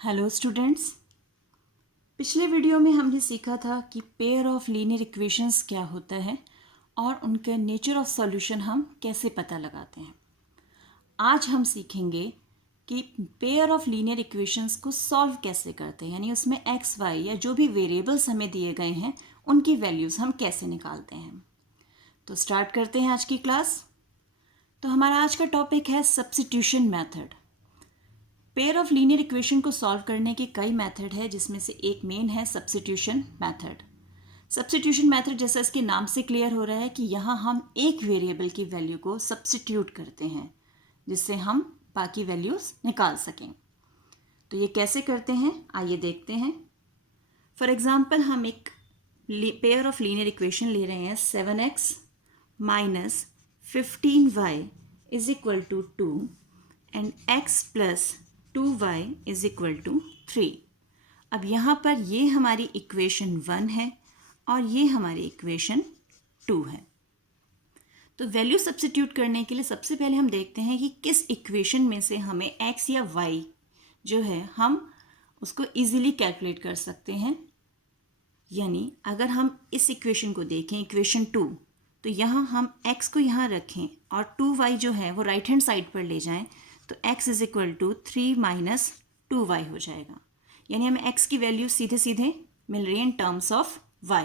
Hello students, पिछले video में हमने सीखा था कि पेयर ऑफ लीनियर इक्वेशंस क्या होता है और उनके नेचर ऑफ सॉल्यूशन हम कैसे पता लगाते हैं। आज हम सीखेंगे कि पेयर ऑफ लीनियर इक्वेशंस को सॉल्व कैसे करते हैं, यानी उसमें एक्स वाई या जो भी वेरिएबल्स हमें दिए गए हैं उनकी वैल्यूज़ हम कैसे निकालते हैं। तो स्टार्ट करते हैं आज की क्लास। तो हमारा आज का टॉपिक है substitution method. Pair of linear equation को सॉल्व करने के कई मेथड है, जिसमें से एक मेन है सब्स्टिट्यूशन मेथड। सब्स्टिट्यूशन मेथड जैसा इसके नाम से क्लियर हो रहा है कि यहाँ हम एक वेरिएबल की वैल्यू को सब्स्टिट्यूट करते हैं जिससे हम बाकी वैल्यूज़ निकाल सकें। तो ये कैसे करते हैं आइए देखते हैं। फॉर एग्जाम्पल हम एक पेयर ऑफ लीनियर इक्वेशन ले रहे हैं 7x minus 15y is equal to 2 and x plus 2y is equal to 3। अब यहाँ पर ये हमारी इक्वेशन 1 है और ये हमारी इक्वेशन 2 है। तो वैल्यू सब्स्टिट्यूट करने के लिए सबसे पहले हम देखते हैं कि किस इक्वेशन में से हमें x या y जो है हम उसको इजीली कैलकुलेट कर सकते हैं। यानी अगर हम इस इक्वेशन को देखें, इक्वेशन 2, तो यहाँ हम x को यहाँ रखें और 2y जो है वो राइट हैंड साइड पर ले जाएं तो x is equal to 3 minus 2y हो जाएगा। यानी हमें x की वैल्यू सीधे सीधे मिल रही है इन टर्म्स ऑफ y।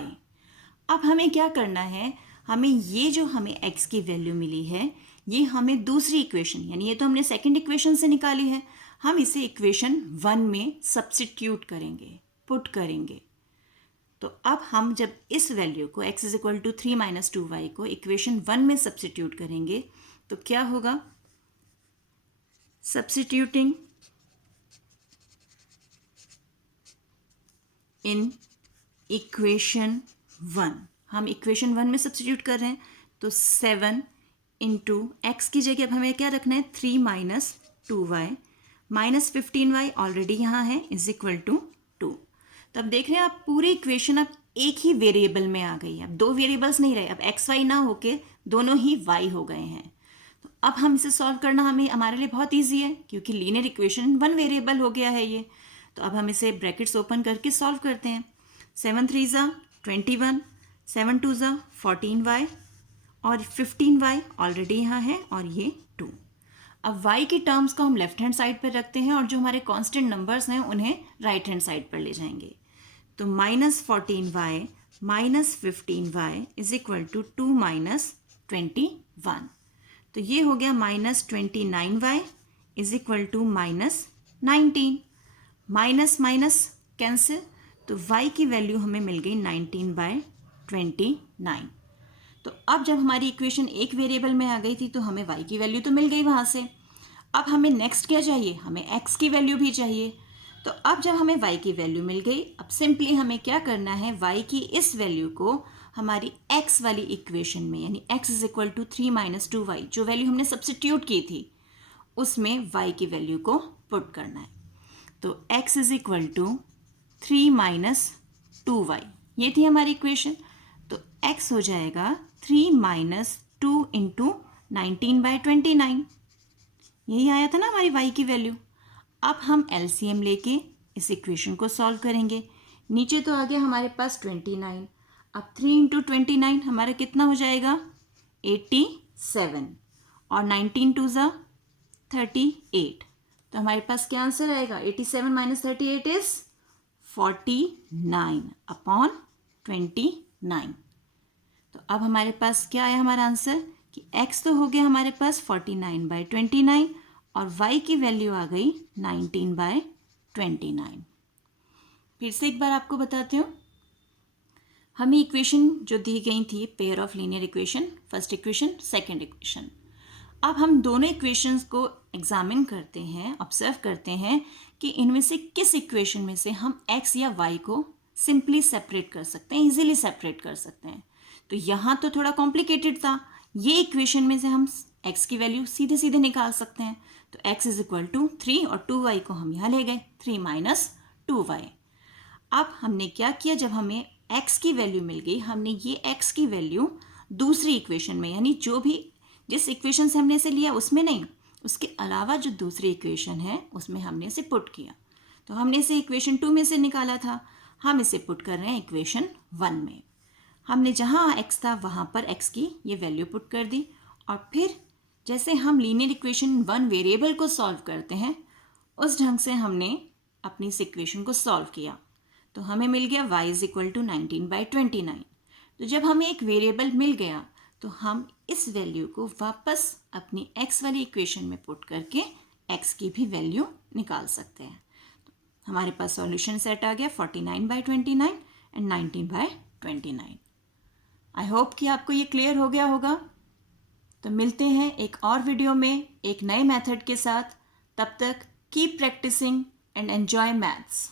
अब हमें क्या करना है, हमें ये जो हमें x की वैल्यू मिली है ये हमें दूसरी इक्वेशन, यानी ये तो हमने सेकंड इक्वेशन से निकाली है, हम इसे इक्वेशन 1 में सब्स्टिट्यूट करेंगे, पुट करेंगे। तो अब हम जब इस वैल्यू को x is equal to 3 minus 2y को इक्वेशन 1 में सब्स्टिट्यूट करेंगे तो क्या होगा, सब्स्टिट्यूटिंग इन इक्वेशन 1, हम इक्वेशन 1 में सब्स्टिट्यूट कर रहे हैं तो 7 इंटू एक्स की जगह अब हमें क्या रखना है 3 minus 2y minus 15y already यहाँ है इज इक्वल टू 2। तो अब देख रहे हैं आप पूरी इक्वेशन अब एक ही वेरिएबल में आ गई है, अब दो वेरिएबल्स नहीं रहे, अब एक्स वाई ना होके दोनों ही y हो गए हैं। तो अब हम इसे सॉल्व करना हमारे लिए बहुत ईजी है क्योंकि लीनियर इक्वेशन 1 वेरिएबल हो गया है ये। तो अब हम इसे ब्रैकेट्स ओपन करके सॉल्व करते हैं। 7 3 ज़ा 21, 7 2 ज़ा 14y और 15y ऑलरेडी यहाँ है और ये 2। अब y की टर्म्स को हम लेफ्ट हैंड साइड पर रखते हैं और जो हमारे कांस्टेंट नंबर्स हैं उन्हें राइट हैंड साइड पर ले जाएंगे। तो minus 14y minus 15y is equal to 2 minus 21। तो ये हो गया minus 29y is equal to minus 19। Minus minus cancel, तो y की वैल्यू हमें मिल गई 19/29। तो अब जब हमारी इक्वेशन एक वेरिएबल में आ गई थी तो हमें y की वैल्यू तो मिल गई वहाँ से। अब हमें नेक्स्ट क्या चाहिए, हमें x की वैल्यू भी चाहिए। तो अब जब हमें y की वैल्यू मिल गई, अब सिंपली हमें क्या करना है, y की इस वैल्यू को हमारी x वाली इक्वेशन में, यानी x is equal to 3 minus 2y जो वैल्यू हमने सब्स्टिट्यूट की थी उसमें y की वैल्यू को पुट करना है। तो x is equal to 3 minus 2y, ये थी हमारी इक्वेशन। तो x हो जाएगा 3 माइनस 2 इंटू 19/29, यही आया था ना हमारी y की वैल्यू। अब हम LCM लेके इस इक्वेशन को सॉल्व करेंगे। नीचे तो आ गया हमारे पास 29, अब 3 इंटू 29 हमारा कितना हो जाएगा 87 और 19 2 ज़ा 38। तो हमारे पास क्या आंसर आएगा, 87 माइनस 38 इज 49/29। तो अब हमारे पास क्या आया हमारा आंसर कि x तो हो गया हमारे पास 49/29 और y की वैल्यू आ गई 19/29। फिर से एक बार आपको बताती हूँ, हमें इक्वेशन जो दी गई थी pair of linear equation, first equation second equation. अब हम दोनों इक्वेशंस को एग्जामिन करते हैं, ऑब्जर्व करते हैं कि इनमें से किस इक्वेशन में से हम x या y को सिंपली सेपरेट कर सकते हैं, इजीली सेपरेट कर सकते हैं। तो यहाँ तो थोड़ा कॉम्प्लिकेटेड था, ये इक्वेशन में से हम x की वैल्यू सीधे सीधे निकाल सकते हैं। तो x इज इक्वल टू 3 और 2y को हम यहाँ ले गए 3 माइनस 2y। अब हमने क्या किया, जब हमें x की वैल्यू मिल गई हमने ये x की वैल्यू दूसरी इक्वेशन में, यानी जो भी जिस इक्वेशन से हमने इसे लिया उसमें नहीं, उसके अलावा जो दूसरी इक्वेशन है उसमें हमने इसे पुट किया। तो हमने इसे इक्वेशन 2 में से निकाला था, हम इसे पुट कर रहे हैं इक्वेशन 1 में। हमने जहाँ x था वहाँ पर x की ये वैल्यू पुट कर दी, और फिर जैसे हम लीनियर इक्वेशन 1 वेरिएबल को सॉल्व करते हैं उस ढंग से हमने अपनी इस इक्वेशन को सॉल्व किया। तो हमें मिल गया y इज इक्वल टू 19/29। तो जब हमें एक वेरिएबल मिल गया तो हम इस वैल्यू को वापस अपनी x वाली इक्वेशन में पुट करके x की भी वैल्यू निकाल सकते हैं। तो हमारे पास सॉल्यूशन सेट आ गया 49/29 एंड 19/29। आई होप कि आपको ये क्लियर हो गया होगा। तो मिलते हैं एक और वीडियो में एक नए मेथड के साथ। तब तक keep practising and enjoy maths.